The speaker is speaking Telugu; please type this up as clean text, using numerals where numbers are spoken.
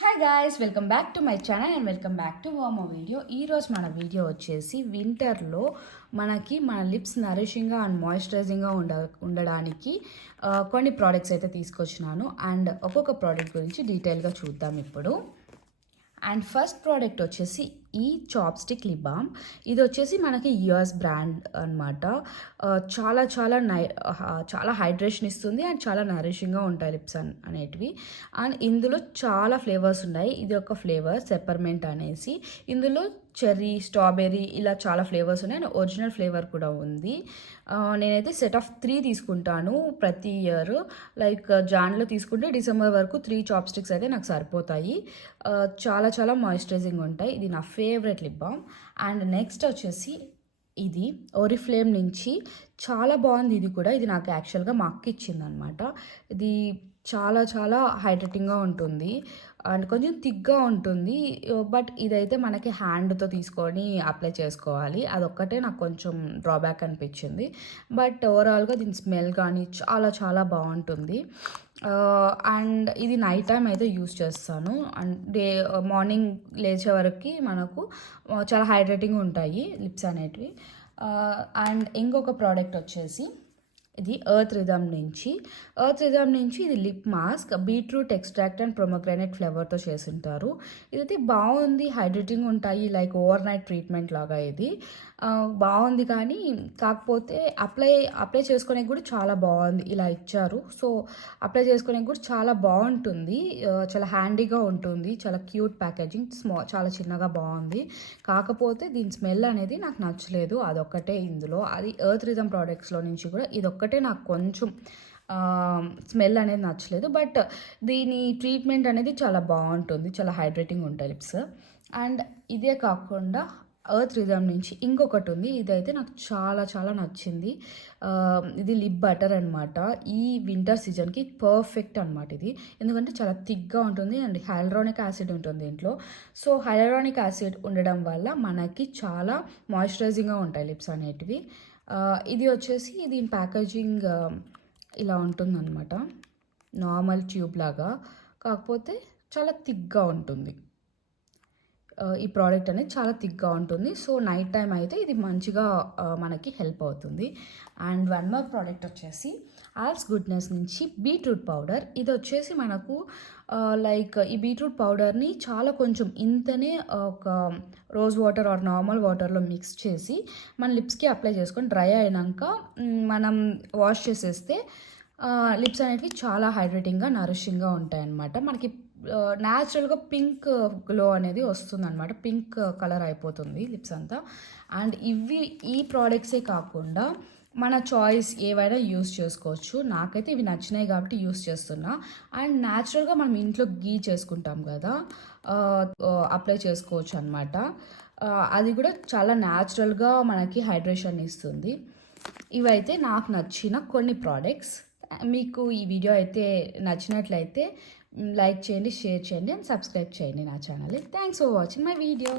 Hi guys, welcome back to my channel and welcome back to వామో వీడియో. ఈరోజు మన వీడియో వచ్చేసి వింటర్లో మనకి మన లిప్స్ నరిషింగ్గా అండ్ మాయిశ్చరైజింగ్గా ఉండడానికి కొన్ని ప్రోడక్ట్స్ అయితే తీసుకొచ్చినాను. అండ్ ఒక్కొక్క ప్రోడక్ట్ గురించి డీటెయిల్గా చూద్దాం ఇప్పుడు. అండ్ ఫస్ట్ ప్రోడక్ట్ వచ్చేసి ఈ చాప్స్టిక్ లిప్ బామ్. ఇది వచ్చేసి మనకి యుఎస్ బ్రాండ్ అనమాట. చాలా చాలా చాలా హైడ్రేషన్ ఇస్తుంది అండ్ చాలా నరిషింగ్గా ఉంటాయి లిప్స్ అనేటివి. అండ్ ఇందులో చాలా ఫ్లేవర్స్ ఉన్నాయి. ఇది ఒక ఫ్లేవర్ పెప్పర్మెంట్ అనేసి, ఇందులో చెర్రీ, స్ట్రాబెర్రీ ఇలా చాలా ఫ్లేవర్స్ ఉన్నాయి అండ్ ఒరిజినల్ ఫ్లేవర్ కూడా ఉంది. నేనైతే సెట్ ఆఫ్ 3 తీసుకుంటాను ప్రతి ఇయర్. లైక్ జాన్లో తీసుకుంటే డిసెంబర్ వరకు 3 చాప్స్టిక్స్ అయితే నాకు సరిపోతాయి. చాలా చాలా మాయిశ్చరైజింగ్ ఉంటాయి. ఇది నా favourite lip balm. And next వచ్చేసి ఇది ఓరిఫ్లేమ్ నుంచి చాలా బాగుంది. ఇది కూడా ఇది నాకు యాక్చువల్గా మా అక్క ఇచ్చింది అనమాట. ఇది చాలా చాలా హైడ్రేటింగ్గా ఉంటుంది అండ్ కొంచెం థిక్గా ఉంటుంది. బట్ ఇదైతే మనకి హ్యాండ్తో తీసుకొని అప్లై చేసుకోవాలి. అదొక్కటే నాకు కొంచెం డ్రాబ్యాక్ అనిపించింది. బట్ ఓవరాల్గా దీని స్మెల్ కానీ చాలా చాలా బాగుంటుంది. అండ్ ఇది నైట్ టైం అయితే యూస్ చేస్తాను. అండ్ మార్నింగ్ లేచే వరకు మనకు చాలా హైడ్రేటింగ్ ఉంటాయి లిప్స్ అనేటివి. అండ్ ఇంకొక ప్రోడక్ట్ వచ్చేసి ఇది ఎర్త్ రిథమ్ నుంచి ఇది lip mask. Beetroot extract and pomegranate ఫ్లేవర్తో చేసింటారు. ఇదైతే బాగుంది, హైడ్రేటింగ్ ఉంటాయి, లైక్ ఓవర్ నైట్ ట్రీట్మెంట్ లాగా. ఇది బాగుంది, కానీ కాకపోతే అప్లై చేసుకునే కూడా చాలా బాగుంది. ఇలా ఇచ్చారు, సో అప్లై చేసుకునే కూడా చాలా బాగుంటుంది. చాలా హ్యాండీగా ఉంటుంది, చాలా క్యూట్ ప్యాకేజింగ్, చాలా చిన్నగా బాగుంది. కాకపోతే దీని స్మెల్ అనేది నాకు నచ్చలేదు. అదొక్కటే ఇందులో. అది ఎర్త్ రిథమ్ ప్రోడక్ట్స్లో నుంచి కూడా ఇదొక్కటే నాకు కొంచెం స్మెల్ అనేది నచ్చలేదు. బట్ దీని ట్రీట్మెంట్ అనేది చాలా బాగుంటుంది, చాలా హైడ్రేటింగ్ ఉంటాయి లిప్స్. అండ్ ఇదే కాకుండా ఎర్త్ రిథమ్ నుంచి ఇంకొకటి ఉంది. ఇదైతే నాకు చాలా చాలా నచ్చింది. ఇది లిప్ బటర్ అనమాట. ఈ వింటర్ సీజన్కి పర్ఫెక్ట్ అనమాట ఇది. ఎందుకంటే చాలా థిక్గా ఉంటుంది అండ్ హైలరానిక్ యాసిడ్ ఉంటుంది దీంట్లో. సో హైలరానిక్ యాసిడ్ ఉండడం వల్ల మనకి చాలా మాయిశ్చరైజింగ్గా ఉంటాయి లిప్స్ అనేటివి. ఇది వచ్చేసి దీని ప్యాకేజింగ్ ఇలా ఉంటుందన్నమాట, నార్మల్ ట్యూబ్ లాగా. కాకపోతే చాలా థిక్గా ఉంటుంది. ఈ ప్రోడక్ట్ అనేది చాలా థిక్గా ఉంటుంది. సో నైట్ టైం అయితే ఇది మంచిగా మనకి హెల్ప్ అవుతుంది. అండ్ వన్ మోర్ ప్రోడక్ట్ వచ్చేసి ఆల్స్ గుడ్నెస్ నుంచి బీట్రూట్ పౌడర్. ఇది వచ్చేసి మనకు లైక్ ఈ బీట్రూట్ పౌడర్ని చాలా కొంచెం ఇంతనే ఒక రోజ్ వాటర్ ఆర్ నార్మల్ వాటర్లో మిక్స్ చేసి మన లిప్స్కి అప్లై చేసుకొని డ్రై అయినాక మనం వాష్ చేసేస్తే లిప్స్ అనేవి చాలా హైడ్రేటింగ్గా నరిషింగ్గా ఉంటాయి అన్నమాట. మనకి న్యాచురల్గా పింక్ గ్లో అనేది వస్తుంది అనమాట. పింక్ కలర్ అయిపోతుంది లిప్స్ అంతా. అండ్ ఈ ప్రోడక్ట్సే కాకుండా మన చాయిస్ ఏవైనా యూస్ చేసుకోవచ్చు. నాకైతే ఇవి నచ్చినాయి కాబట్టి యూస్ చేస్తున్నా. అండ్ న్యాచురల్గా మనం ఇంట్లో గీ చేసుకుంటాం కదా, అప్లై చేసుకోవచ్చు అనమాట. అది కూడా చాలా న్యాచురల్గా మనకి హైడ్రేషన్ ఇస్తుంది. ఇవైతే నాకు నచ్చిన కొన్ని ప్రోడక్ట్స్. మీకు ఈ వీడియో అయితే నచ్చినట్లయితే లైక్ చేయండి, షేర్ చేయండి అండ్ సబ్స్క్రైబ్ చేయండి నా ఛానల్ని. Thanks for watching my video.